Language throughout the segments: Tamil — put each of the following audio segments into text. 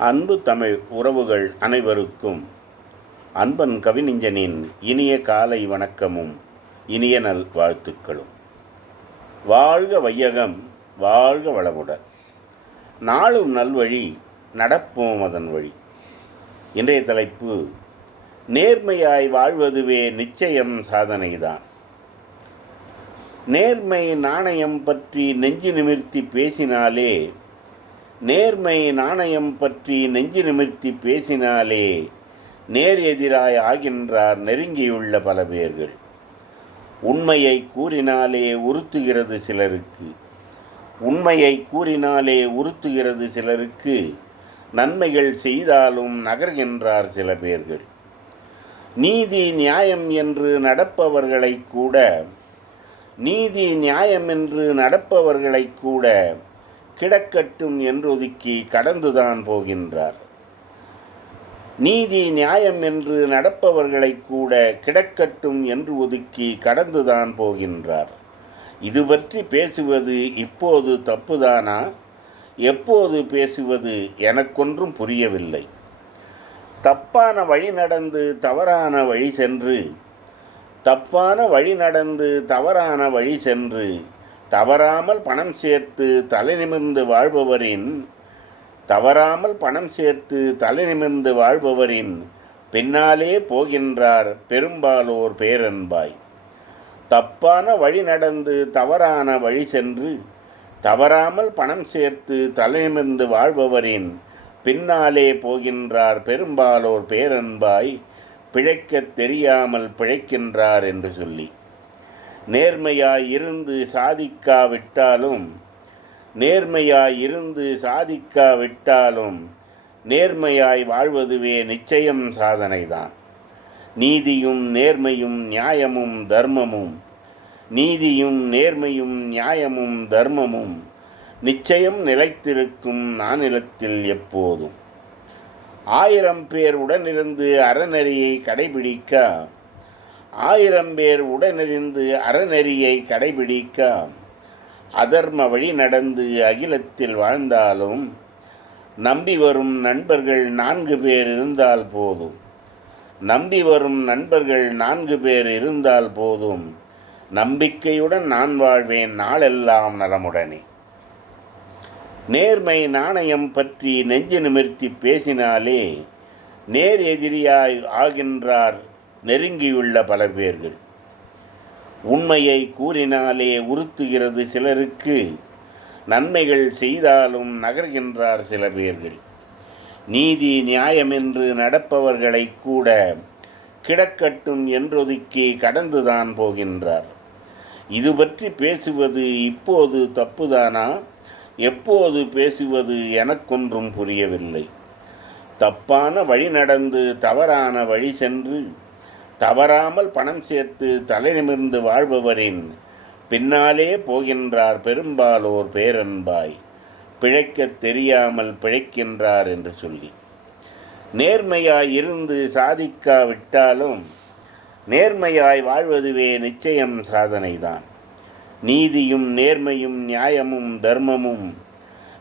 அன்பு தமிழ் உறவுகள் அனைவருக்கும். அன்பன் கவிஞனின் இனிய காலை வணக்கமும் இனிய நல் வாழ்த்துக்களும். வாழ்க வையகம் வாழ்க வளமுடன். நாளும் நல்வழி நடப்போம் அதன் வழி. இன்றைய தலைப்பு நேர்மையாய் வாழ்வதுவே நிச்சயம் சாதனைதான். நேர்மை நாணயம் பற்றி நெஞ்சு நிமிர்த்தி பேசினாலே நேர்மை நாணயம் பற்றி நெஞ்சு நிமிர்த்தி பேசினாலே நேர் எதிராய் ஆகின்றார் நெருங்கியுள்ள பல பேர்கள். உண்மையை கூறினாலே உறுத்துகிறது சிலருக்கு. உண்மையை கூறினாலே உறுத்துகிறது சிலருக்கு. நன்மைகள் செய்தாலும் நகர்கின்றார் சில பேர்கள். நீதி நியாயம் என்று நடப்பவர்களை கூட நீதி நியாயம் என்று நடப்பவர்களை கூட கிடக்கட்டும் என்றொதுக்கி கடந்துதான் போகின்றார். நீதி நியாயம் என்று நடப்பவர்களை கூட கிடக்கட்டும் என்று ஒதுக்கி கடந்துதான் போகின்றார். இது பற்றி பேசுவது இப்போது தப்புதானா? எப்போது பேசுவது எனக்கொன்றும் புரியவில்லை. தப்பான வழி நடந்து தவறான வழி சென்று தப்பான வழி நடந்து தவறான வழி சென்று தவறாமல் பணம் சேர்த்து தலை நிமிர்ந்து வாழ்பவரின் தவறாமல் பணம் சேர்த்து தலை நிமிர்ந்து வாழ்பவரின் பின்னாலே போகின்றார் பெரும்பாலோர் பேரன்பாய். தப்பான வழி நடந்து தவறான வழி சென்று தவறாமல் பணம் சேர்த்து தலைநிமிர்ந்து வாழ்பவரின் பின்னாலே போகின்றார் பெரும்பாலோர் பேரன்பாய் பிழைக்கத் தெரியாமல் பிழைக்கின்றார் என்று சொல்லி. நேர்மையாய் இருந்து சாதிக்காவிட்டாலும் நேர்மையாய் இருந்து சாதிக்காவிட்டாலும் நேர்மையாய் வாழ்வதுவே நிச்சயம் சாதனைதான். நீதியும் நேர்மையும் நியாயமும் தர்மமும். நீதியும் நேர்மையும் நியாயமும் தர்மமும். நிச்சயம் நிலைத்திருக்கும் நானிலத்தில் எப்போதும். ஆயிரம் பேர் உடனிருந்து அறநெறியை கடைபிடிக்க ஆயிரம் பேர் உடனிருந்து அறநெறியை கடைபிடிக்க அதர்ம வழி நடந்து அகிலத்தில் வாழ்ந்தாலும் நம்பி வரும் நண்பர்கள் நான்கு பேர் இருந்தால் போதும். நம்பி வரும் நண்பர்கள் நான்கு பேர் இருந்தால் போதும். நம்பிக்கையுடன் நான் வாழ்வேன் நாளெல்லாம் நலமுடனே. நேர்மை நாணயம் பற்றி நெஞ்சு நிமிர்த்தி பேசினாலே நேர் எதிரியாய் ஆகின்றார் நெருங்கியுள்ள பல பேர்கள். உண்மையை கூறினாலே உறுத்துகிறது சிலருக்கு. நன்மைகள் செய்தாலும் நகர்கின்றார் சில பேர்கள். நீதி நியாயமென்று நடப்பவர்களை கூட கிடக்கட்டும் என்றொதுக்கி கடந்துதான் போகின்றார். இது பற்றி பேசுவது இப்போது தப்புதானா? எப்போது பேசுவது எனக்கொன்றும் புரியவில்லை. தப்பான வழி நடந்து தவறான வழி சென்று தவறாமல் பணம் சேர்த்து தலை நிமிர்ந்து வாழ்பவரின் பின்னாலே போகின்றார் பெரும்பாலோர் பேரன்பாய். பிழைக்கத் தெரியாமல் பிழைக்கின்றார் என்று சொல்லி. நேர்மையாய் இருந்து சாதிக்காவிட்டாலும் நேர்மையாய் வாழ்வதுவே நிச்சயம் சாதனைதான். நீதியும் நேர்மையும் நியாயமும் தர்மமும்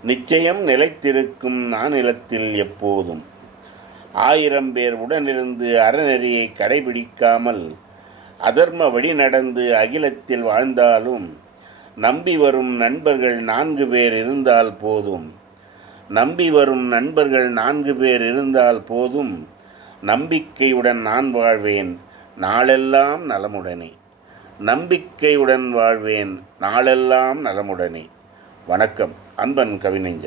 நிச்சயம் நிலைத்திருக்கும் நானிலத்தில் எப்போதும். ஆயிரம் பேர் உடனிருந்து அறநெறியை கடைபிடிக்காமல் அதர்ம வழி நடந்து அகிலத்தில் வாழ்ந்தாலும் நம்பி வரும் நண்பர்கள் நான்கு பேர் இருந்தால் போதும். நம்பி வரும் நண்பர்கள் நான்கு பேர் இருந்தால் போதும். நம்பிக்கையுடன் நான் வாழ்வேன் நாளெல்லாம் நலமுடனே. நம்பிக்கையுடன் வாழ்வேன் நாளெல்லாம் நலமுடனே. வணக்கம் அன்பன் கவிஞன்